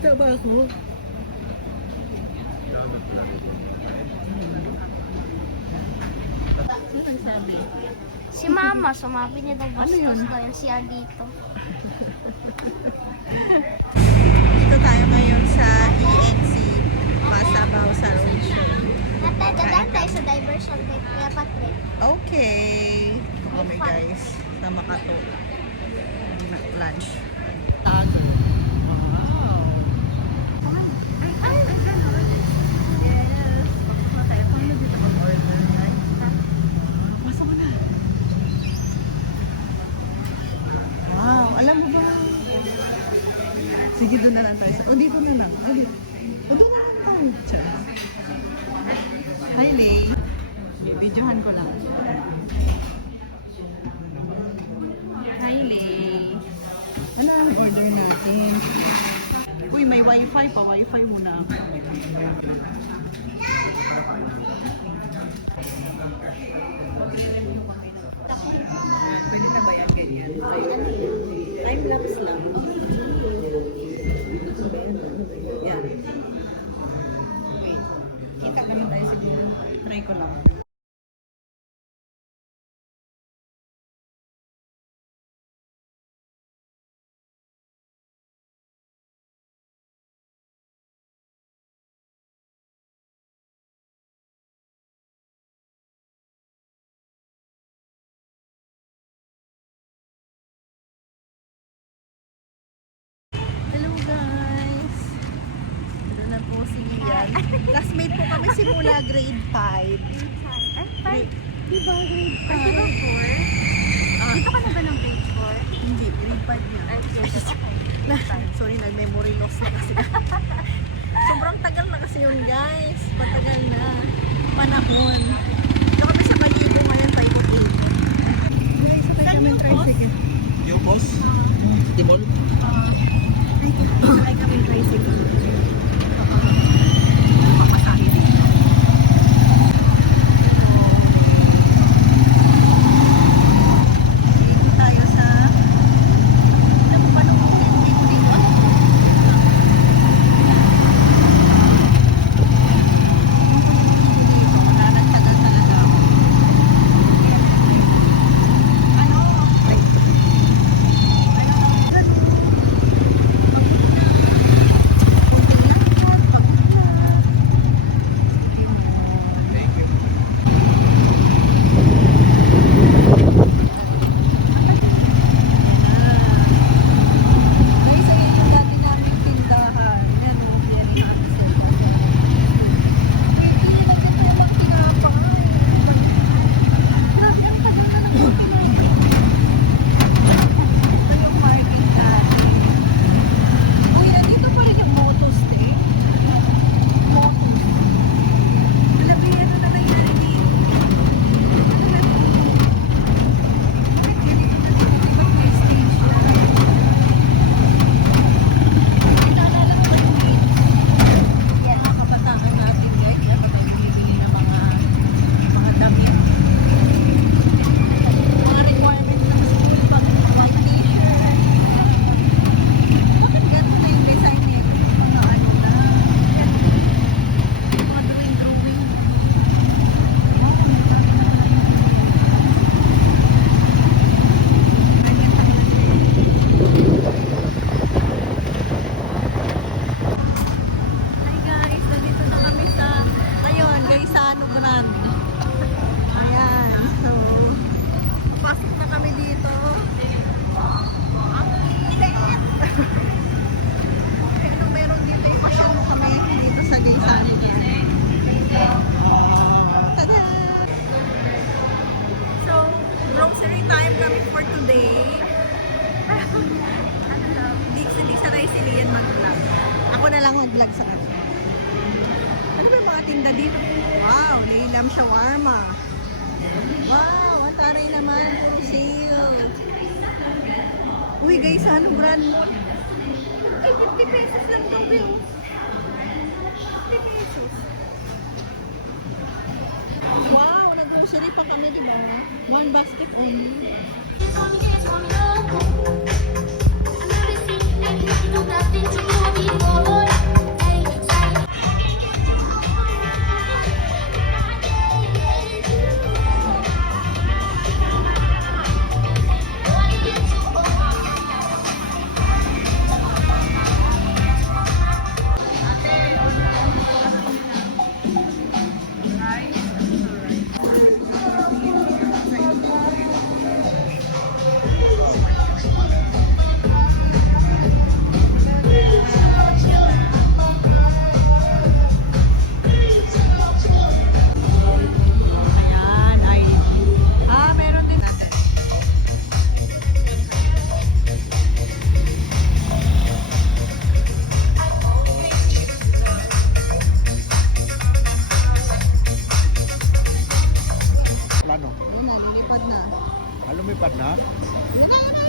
Kita ba ako? Ano nagsabi? Si Mama, sumabi niya daw Ano yun? bastos daw yung siya dito. Dito tayo ngayon sa ENC Masabaw sa Roadshow. Natagandaan tayo sa diversion day, kaya patre. Okay. Ito kami guys sa Makato. Lunch. Tago. Wow. Ay, Yes. Pasok na tayo. Paano dito mag-order guys? Pasok mo na. Wow. Alam mo ba? Sige, doon na lang tayo. O, dito na lang. O, dito. O, doon na lang tayo. Tiyan. Hi, Lay. Videohan ko lang. Hi, Lay. Ano ang order natin? Uy, may wifi pa. Wifi muna ako. Pwede na ba yan ganyan? Time lapse lang. Yan. Wait. Kita naman tayo siguro. Try ko lang. Hello guys! Ito na po si Lian. Classmate po kami simula grade 5. Ay, Diba grade 5? Ay, diba 4? Dito ka na ba ng grade 4? Hindi, grade 5 niya. Sorry, nag-memory loss na kasi. Sobrang tagal na kasi yun guys. Patagal na. Panahon. Ito kami sa Malibo ngayon, paikot-ikot. Guys, sakay kami ng tricycle. Yung boss? Timol? Sakay kami ng tricycle. Papasahin dito. Dito tayo sa... Alam mo ba nung dito? Nagtagal talaga ako. Ano? Thank you. Ay, sa ito dati namin tindahan. Yan o, yan accent. Ito yung parking lot. Uy, nandito pa rin yung Motostay. Malabi, ano na nangyari dito? Ano na ito? Dito na dito, di ba may station? Naalala ko yung mga kabataan natin guys, kaya kami bumibili ng mga damit. Mga requirement ng school, bakit mga white t-shirt? Bakit ganun na yung design nito? Mga ano na, mga drawing-drawing. Hi guys, nandito na kami sa ayun, Gaisano Grande. Ayan, so pasok na kami dito. Ang init! Ano meron dito? Ipasyal mo kami dito sa Gaisano Grande. Tada! So, grocery time kami for today. Ano daw? Hindi sanay si Lian mag-vlog. Ako na lang mag-vlog sa akin. Ano ba yung mga tinda dito? Wow, Leilam Shawarma. Wow, ang taray naman. Puro sale. Uy guys, anong brand mo? Ay, 50 pesos lang daw, Bill. 50 pesos. Wow, nag-grocery pa kami, di ba? One basket only. It's on me, it's on me, oh. I'm not a Ayan, ay. Meron din natin. Plano. Yun na, lilipad na. Lumipad na? Yun na,